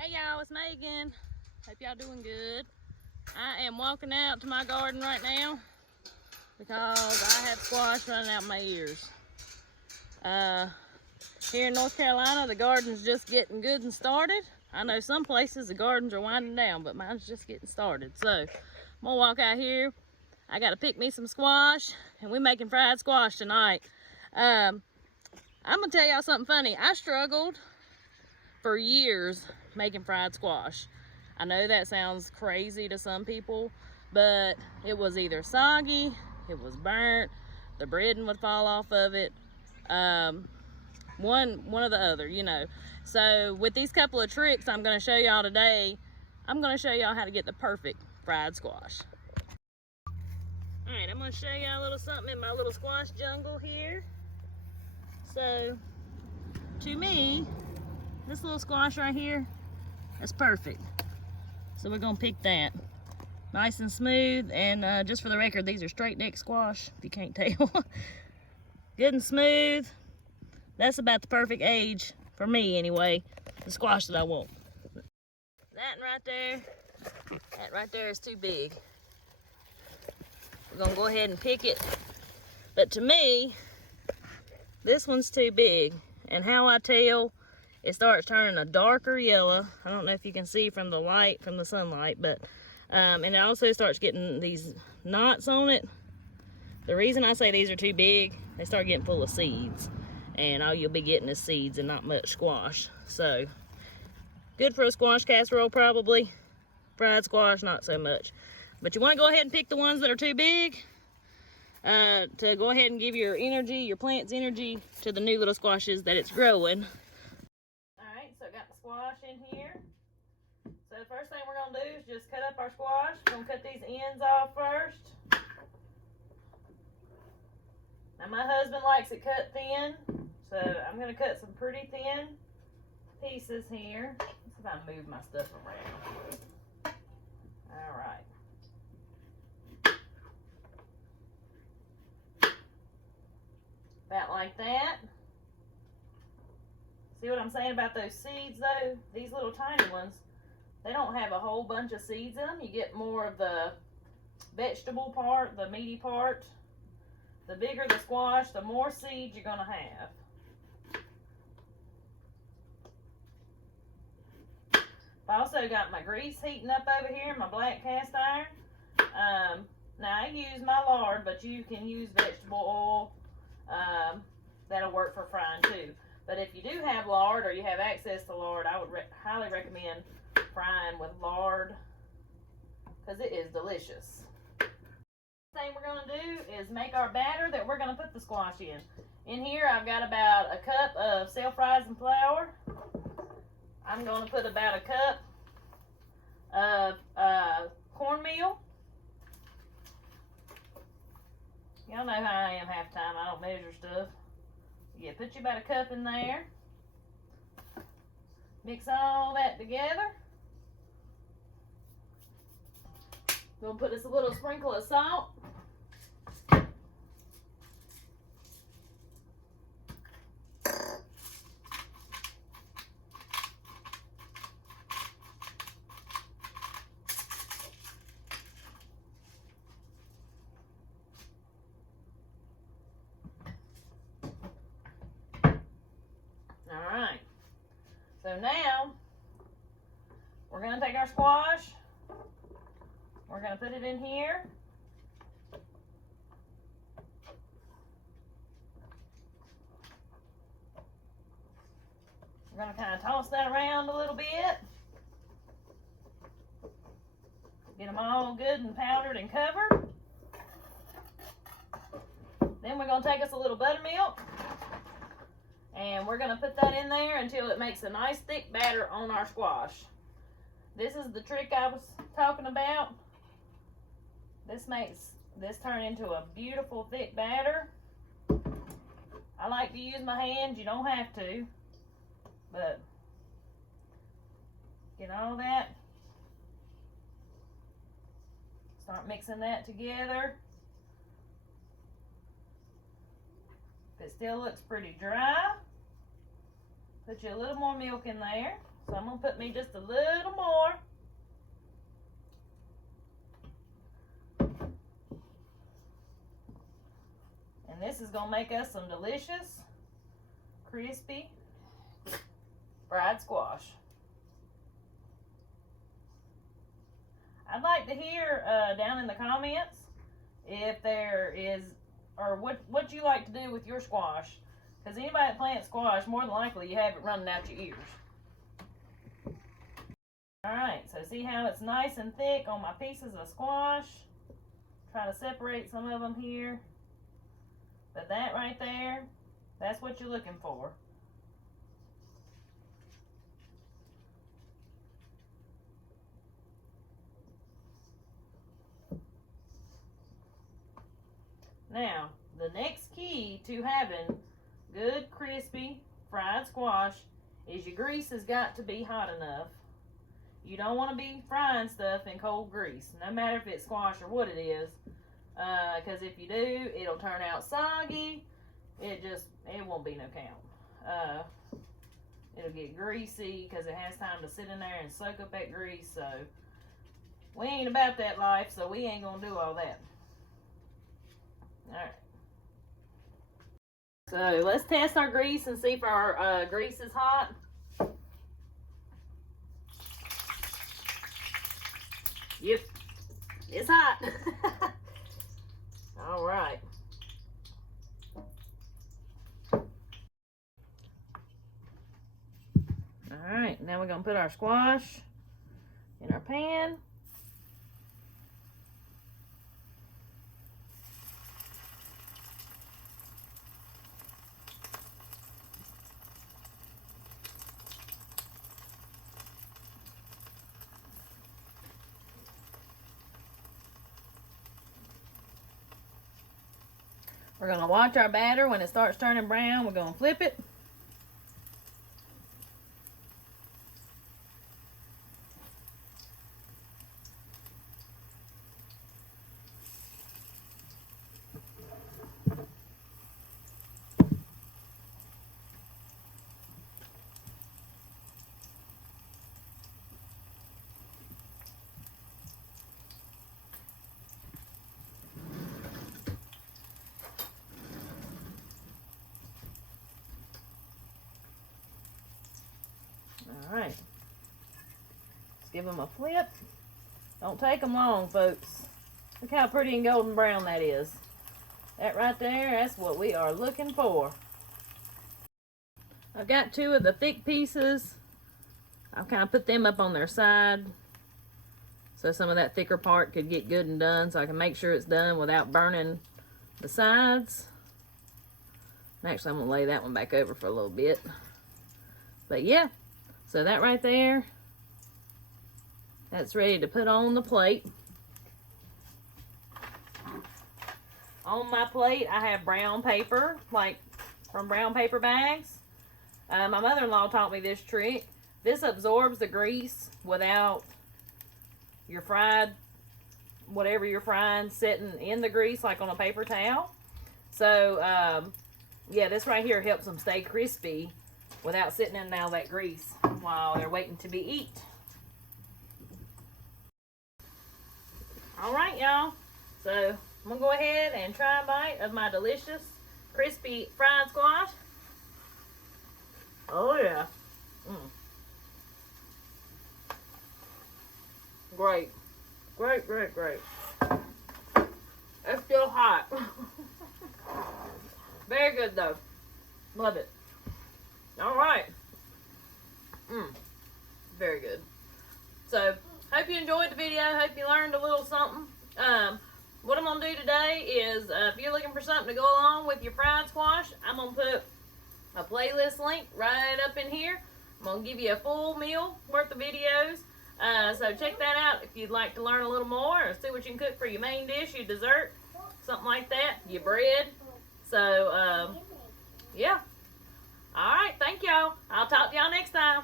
Hey y'all, it's Megan. Hope y'all doing good. I am walking out to my garden right now because I have squash running out my ears. Here in North Carolina, the garden's just getting good and started. I know some places the gardens are winding down, but mine's just getting started. So I'm gonna walk out here. I gotta pick me some squash, and we're making fried squash tonight. I'm gonna tell y'all something funny. I struggled for years making fried squash. I know that sounds crazy to some people, but it was either soggy, it was burnt, the breading would fall off of it, one or the other, you know. So with these couple of tricks I'm going to show y'all today, I'm going to show y'all how to get the perfect fried squash. Alright, I'm going to show y'all a little something in my little squash jungle here. So to me, this little squash right here, that's perfect. So we're gonna pick that. Nice and smooth, and just for the record, these are straight neck squash, if you can't tell. Good and smooth. That's about the perfect age, for me anyway, the squash that I want. That right there is too big. We're gonna go ahead and pick it. But to me, this one's too big. And how I tell, it starts turning a darker yellow. I don't know if you can see from the light, from the sunlight, but and it also starts getting these knots on it. The reason I say these are too big, they start getting full of seeds, and all you'll be getting is seeds and not much squash. So good for a squash casserole probably. Fried squash, not so much. But you want to go ahead and pick the ones that are too big to go ahead and give your energy, your plant's energy, to the new little squashes that it's growing. So I got the squash in here. So the first thing we're going to do is just cut up our squash. We're going to cut these ends off first. Now my husband likes it cut thin, so I'm going to cut some pretty thin pieces here. Let's see if I can move my stuff around. Alright. About like that. See what I'm saying about those seeds though? These little tiny ones, they don't have a whole bunch of seeds in them. You get more of the vegetable part, the meaty part. The bigger the squash, the more seeds you're gonna have. I also got my grease heating up over here, my black cast iron. Now I use my lard, but you can use vegetable oil. That'll work for frying too. But if you do have lard or you have access to lard, I would highly recommend frying with lard because it is delicious. The thing we're going to do is make our batter that we're going to put the squash in. In here I've got about a cup of self-rising flour. I'm going to put about a cup of cornmeal. Y'all know how I am half the time. I don't measure stuff. Yeah, put you about a cup in there. Mix all that together. Gonna put us a little sprinkle of salt. Alright, so now we're going to take our squash, we're going to put it in here. We're going to kind of toss that around a little bit. Get them all good and powdered and covered. Then we're going to take us a little buttermilk. And we're going to put that in there until it makes a nice thick batter on our squash. This is the trick I was talking about. This makes this turn into a beautiful thick batter. I like to use my hands. You don't have to. But get all that. Start mixing that together. If it still looks pretty dry, put you a little more milk in there. So I'm gonna put me just a little more. And this is gonna make us some delicious, crispy, fried squash. I'd like to hear down in the comments if there is, or what you like to do with your squash. Because anybody that plants squash, more than likely you have it running out your ears. Alright, so see how it's nice and thick on my pieces of squash? Try to separate some of them here. But that right there, that's what you're looking for. Now, the next key to having good crispy fried squash is your grease has got to be hot enough. You don't want to be frying stuff in cold grease, no matter if it's squash or what it is, because if you do, it'll turn out soggy. It won't be no count. It'll get greasy because it has time to sit in there and soak up that grease. So we ain't about that life, so we ain't gonna do all that. Alright. So let's test our grease and see if our grease is hot. Yep, it's hot. All right. All right, now we're gonna put our squash in our pan. We're going to watch our batter. When it starts turning brown, we're going to flip it. All right, let's give them a flip. Don't take them long, folks. Look how pretty and golden brown that is. That right there, that's what we are looking for. I've got two of the thick pieces. I've kind of put them up on their side so some of that thicker part could get good and done, so I can make sure it's done without burning the sides. Actually, I'm going to lay that one back over for a little bit. But yeah. So that right there, that's ready to put on the plate. On my plate, I have brown paper, like from brown paper bags. My mother-in-law taught me this trick. This absorbs the grease without your fried, whatever you're frying, sitting in the grease like on a paper towel. So, yeah, this right here helps them stay crispy without sitting in all that grease while they're waiting to be eat. All right, y'all. So I'm gonna go ahead and try a bite of my delicious crispy fried squash. Oh yeah. Great. Great, great, great. It's still hot. Very good though. Love it. All right. Very good. So, hope you enjoyed the video. Hope you learned a little something. What I'm going to do today is, if you're looking for something to go along with your fried squash, I'm going to put a playlist link right up in here. I'm going to give you a full meal worth of videos. So check that out if you'd like to learn a little more or see what you can cook for your main dish, your dessert, something like that, your bread. So, yeah. All right. Thank y'all. I'll talk to y'all next time.